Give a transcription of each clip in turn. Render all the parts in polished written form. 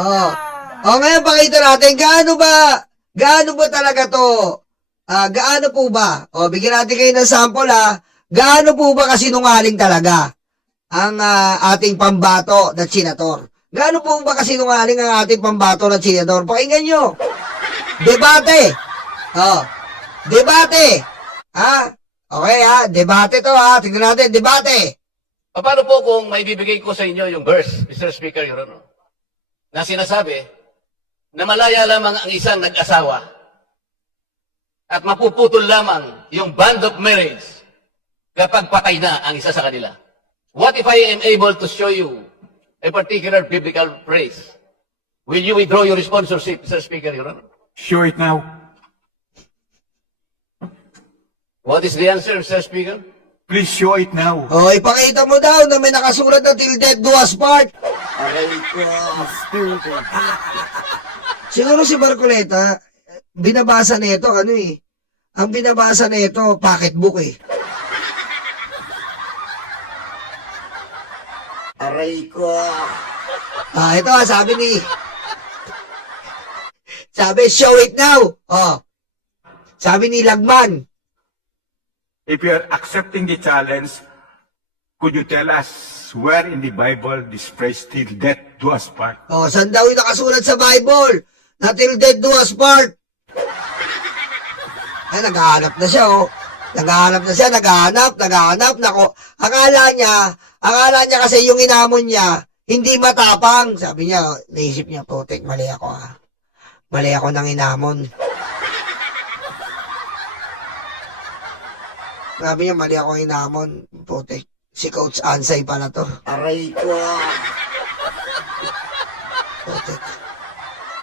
Oh. O ngayon pakita natin, gaano ba talaga to? Gaano po ba? O bigyan natin kayo ng sample gaano po ba kasinungaling talaga ang ating pambato na senador? Gaano po ba kasinungaling ang ating pambato na senador? Pakinggan nyo. Debate. Oh. Debate. Okay debate to tingnan natin, debate. Paano po kung maibibigay ko sa inyo yung verse, Mr. Speaker, Your Honor, na sinasabi na malaya lamang ang isang nag-asawa at mapuputol lamang yung bond of marriage kapag patay na ang isa sa kanila. What if I am able to show you a particular biblical phrase? Will you withdraw your sponsorship, Mr. Speaker, Your Honor? Show it now. What is the answer, Mr. Speaker? Please show it now. O, ipakita mo daw na may nakasulat na till death do us part. Siguro si Marcoleta, binabasa na ito, ang binabasa na ito, pocketbook Aray ko. Ito sabi, show it now. Sabi ni Lagman, If you are accepting the challenge, could you tell us where in the Bible this phrase till death do us part? saan daw yung nakasulat sa Bible na till death do us part? Naghahanap na siya, naghahanap, nako. Akala niya kasi yung inamon niya, hindi matapang. Sabi niya, naisip niya, putik, mali ako Mali ako ng inamon. Sabi niya, mali ako inamon, putik. Si Coach Ansay pala to. Aray ko. Putik.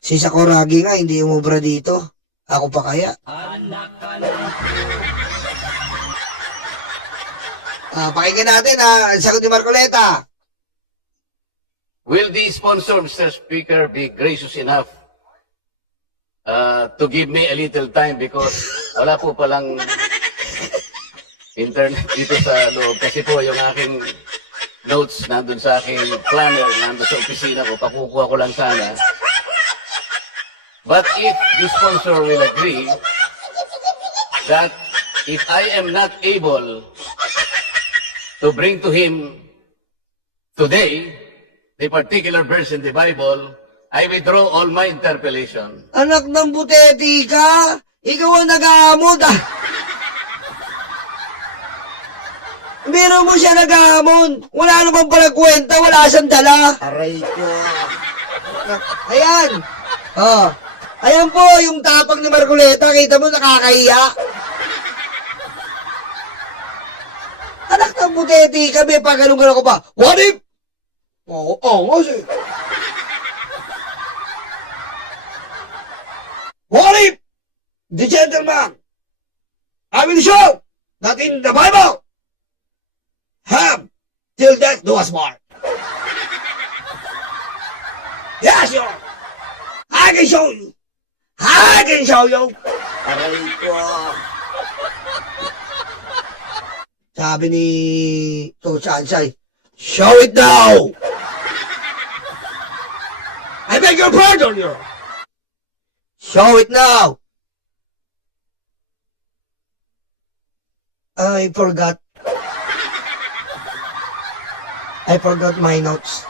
Si Sakuragi nga, hindi umubra dito. Ako pa kaya? Pakinggan natin sagot ni Marcoleta. Will the sponsor, Mr. Speaker, be gracious enough to give me a little time because wala po palang internet dito sa loob. Kasi po yung aking notes nandun sa aking planner, nandun sa opisina ko, pakukuha ko lang sana. But if the sponsor will agree that if I am not able to bring to him today the particular verse in the Bible, I withdraw all my interpellation. Anak ng buteti ka? Ikaw ang nag-aamod Meron mo siya nag-aamon. Wala naman pala kwenta, wala siyang dala. Aray ko. Ayan. Ayan po, yung tapang ni Marcoleta. Kita mo, nakakahiya. Anak ng buteti kami, pag ganun-ganun ko pa. What if? Kasi. What if? The gentleman, I will show that in the Bible, have till death do us part. Yes, sir. I can show you. Aray ko. Sabi ni Coach Ansay, show it now. I beg your pardon, Your Honor. Show it now. I forgot my notes.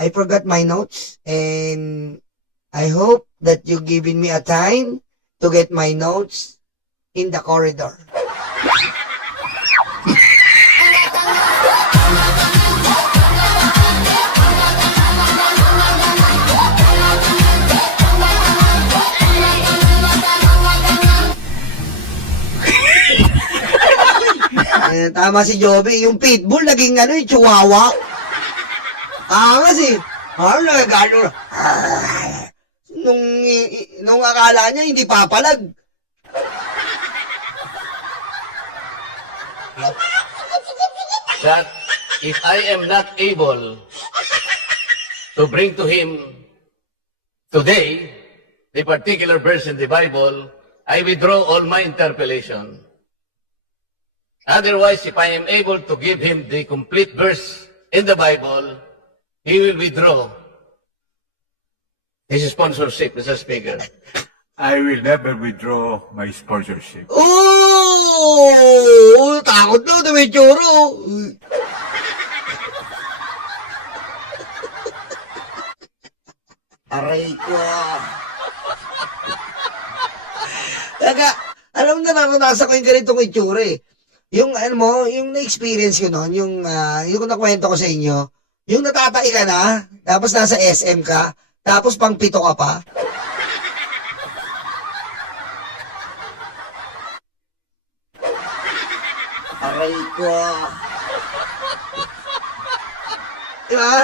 I forgot my notes, and I hope that you giving me a time to get my notes in the corridor. Tama si Joby, yung pitbull naging chihuahua. Kasi, nagano, nung akala niya hindi papalag. That if I am not able to bring to him today the particular verse in the Bible, I withdraw all my interpellation. Otherwise, if I am able to give him the complete verse in the Bible, he will withdraw his sponsorship, Mr. Speaker. I will never withdraw my sponsorship. Oh! Takot na, may tsura. Aray ko. Kaya, alam na naranasan ko yung ganitong itsura eh. Yung, ano mo, yung na-experience ko noon, yung nakwento ko sa inyo, yung natatai ka na, tapos nasa SM ka, tapos pang pito ka pa. Aray ko. Diba?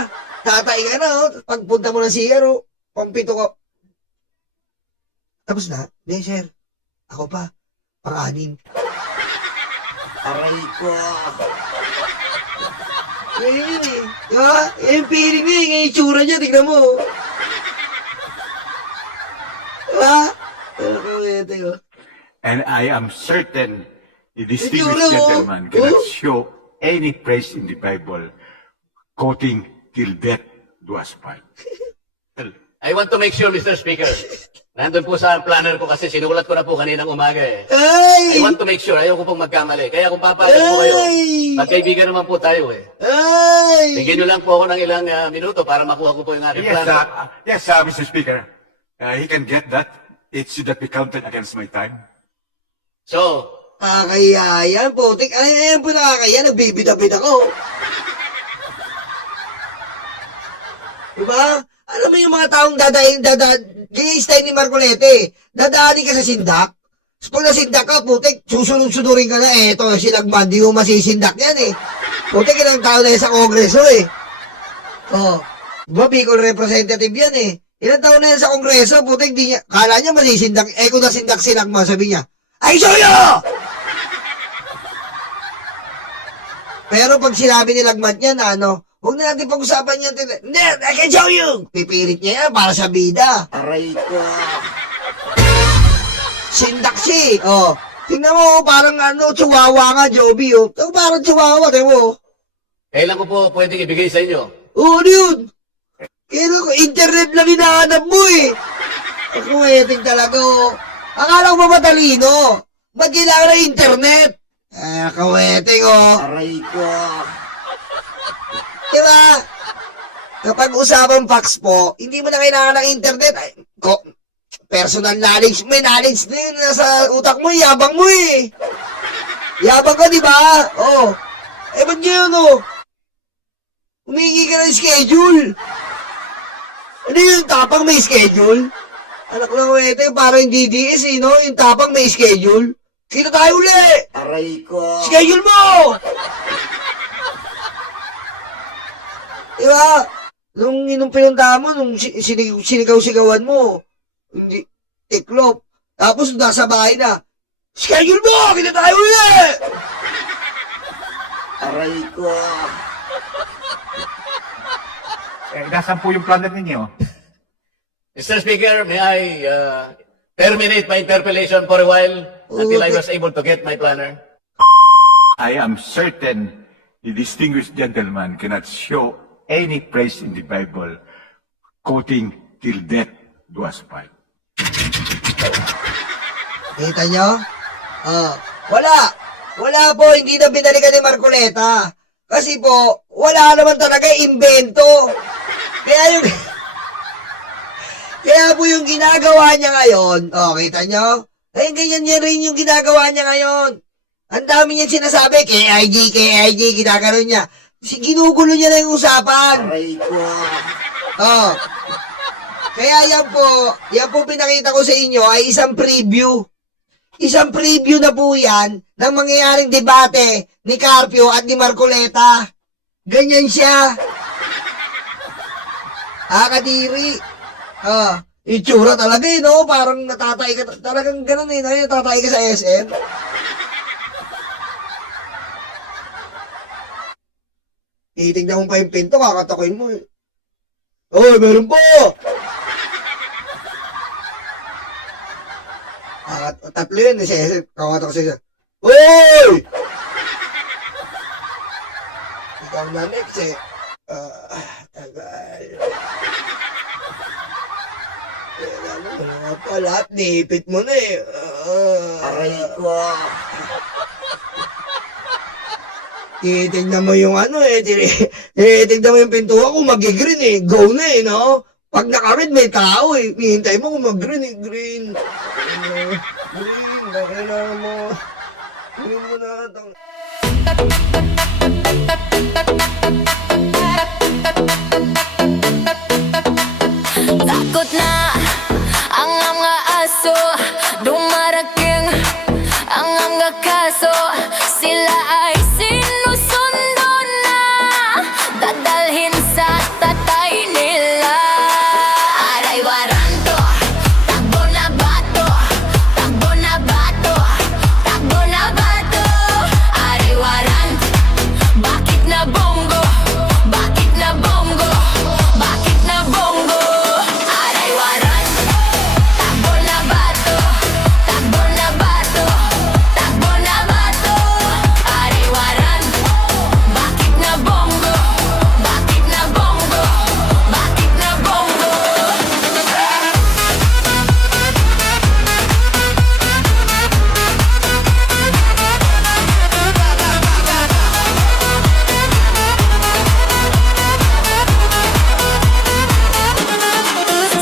Tatai ka na, oh. Pagpunta mo ng CR, pang pito ka. Tapos na? Hindi, sir. Ako pa. Pang-anim. Aray ko. Yun eh. Diba? Yung feeling niya, yung itsura niya, tignan mo. Diba? Ito yun. And I am certain the distinguished Itsura mo. gentleman cannot Oh. show any praise in the Bible, quoting, till death do us part. I want to make sure, Mr. Speaker, nandun po sa planner ko kasi sinulat ko na po kaninang umaga eh. Ay! I want to make sure, ayaw ko pong magkamali. Kaya kung papayag po kayo, Ay! magkaibigan naman po tayo eh. Ay! Bigyan nyo lang po ako ng ilang minuto para makuha ko po yung aking Yes, planner. Mr. Speaker. He can get that. It should not be counted against my time. So, Nakakaya yan, putik. Ay, ayan po nakakaya. Nagbibida-bida ko. Diba? Alam mo yung mga taong gaya style ni Marcolete, dadaanin ka sa sindak. Tapos pag nasindak ka, putik, susunod-sunurin ka na. Eto, sinagman, di mo masisindak yan eh. Putik, ilang tao na yan sa kongreso eh. Oh, diba, Bicol representative yan eh. Ilang taon na yan sa kongreso, putik, di niya, kala niya masisindak. Eh, kung nasindak sinagman, sabi niya, I show you! Pero pag sinabi ni Lagmat niya na huwag na natin pag-usapan yan. Hindi, I can show you! Pipilit niya yan para sa bida. Aray ko. Sindak siya eh. Oh, tingnan mo, parang chihuahua nga, Joby. Oh. Ito, parang chihuahua, tingnan mo. kailan ko po pwedeng ibigay sa inyo? Oo, ano yun? Kailan ko, internet lang hinahanap mo eh. Ako, eting talaga oh. Akala ko ba matalino? Ba't kailangan ng internet? Kaweting oh. Aray ko. Diba? Kapag usapang fax po, hindi mo na kailangan ng internet. Ay, personal knowledge, may knowledge na yun nasa utak mo, yabang mo eh. Yabang ka, di ba? Oh. Eh, ba't yun, oh? Humingi ka ng schedule. Ano yung tapang may schedule? Anak ng wete, parang yung DDS, eh, no? Yung tapang may schedule. Kita tayo uli! Aray ko. Schedule mo! Diba? Nung pinunta mo, nung sinigaw-sigawan mo, hindi, tiklop. Tapos nasa bahay na, schedule mo! Kita tayo uli! Aray ko. Nasaan po yung planner ninyo? Mr. Speaker, may I terminate my interpellation for a while until I was able to get my planner? I am certain the distinguished gentleman cannot show any praise in the Bible, quoting, till death do us part. Kita nyo? Wala. Wala po, hindi na binalikan ni Marcoleta. Kasi po, wala naman talaga invento. Kaya po yung ginagawa niya ngayon, kita nyo? Eh, ganyan niya rin yung ginagawa niya ngayon. Ang dami niya sinasabi, KIG, ginaganon niya. Ginugulo niya na yung usapan. Aray ko. Oh. Kaya yan po pinakita ko sa inyo ay isang preview. Isang preview na po yan ng mangyayaring debate ni Carpio at ni Marcoleta. Ganyan siya. Kadiri. Itsura talaga eh, no? Parang natatay ka, talagang ganun eh, no? Natatay ka sa SM. Titignan mo pa yung pinto, kakatakoy mo eh. Oy, meron po! Tatlo yun, kakatak siya. Oy! Ikaw na next eh. Tagal. Wala pa, lahat nipit mo na eh. Aray ko. Titignan mo yung ano eh, titignan mo yung pintuan kung mag-green eh. Go na eh, no? Pag naka-red, may tao eh. Hihintay mo kung mag-green eh, green. Green, kailangan mo. Green mo na. Takot na ang mga aso, dumarating ang mga kaso. Sila ay sinusundo na, dadalhin sa tatay nila. Aray waranto, takbo na bato, takbo na bato, takbo na bato. Aray waranto, bakit na bongo, bakit na bongo, bakit na bongo. Aray waranto, takbo na bato, takbo na bato, takbo na bato. Aray waranto, bakit na bongo, bakit na bongo, bakit na bongo.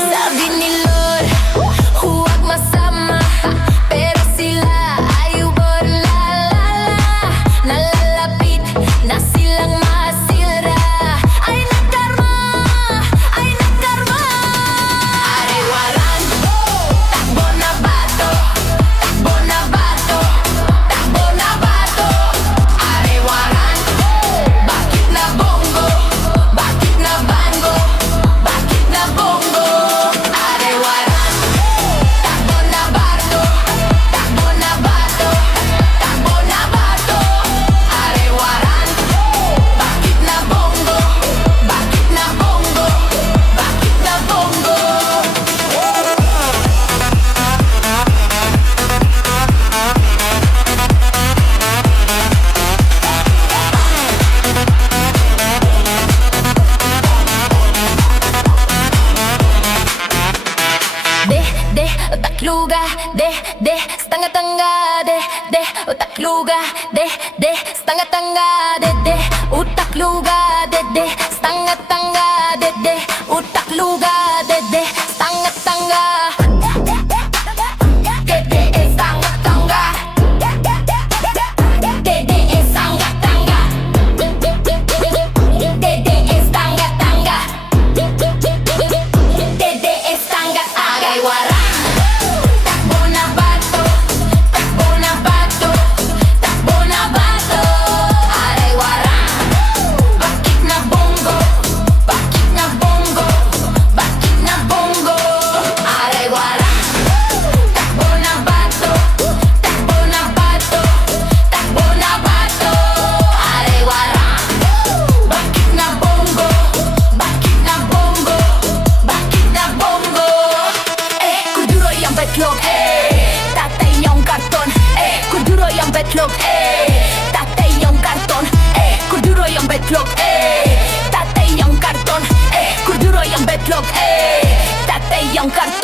Sabi ni Lord, huwag masama, pero sila ay uborlalala. Nalalapit na silang masira, ay nagkarma, ay nagkarma. Aray waranto, takbo na bato, takbo na bato, takbo na bato. Aray waranto, bakit na bongo, bakit na bango, bakit na bongo. Aray waranto, takbo na bato, takbo na bato, takbo na bato. Aray waranto, bakit na bongo, bakit na bongo, bakit na bongo. De, utakluga, de, stanga-tanga, de, utakluga, de, stanga-tanga, de, utakluga, de, stanga-tanga, de, utakluga, de, stanga-tanga. De, stanga-tanga. De, stanga-tanga. De, stanga-tanga. Dede estanga agay waranto, takbo na bato, takbo na bato, takbo na bato. Aray waranto, bakit na bongo, bakit na bongo, bakit na bongo. Aray waranto, takbo na bato, takbo na bato, takbo na bato. Aray waranto, bakit na bongo, bakit na bongo, bakit na bongo. Kuduro yung betlog, tatay yung karton. Kuduro yung betlog, tatay yung karton. Kuduro yung betlog, tatay yung karton. Kuduro yung betlog, tatay yung karton.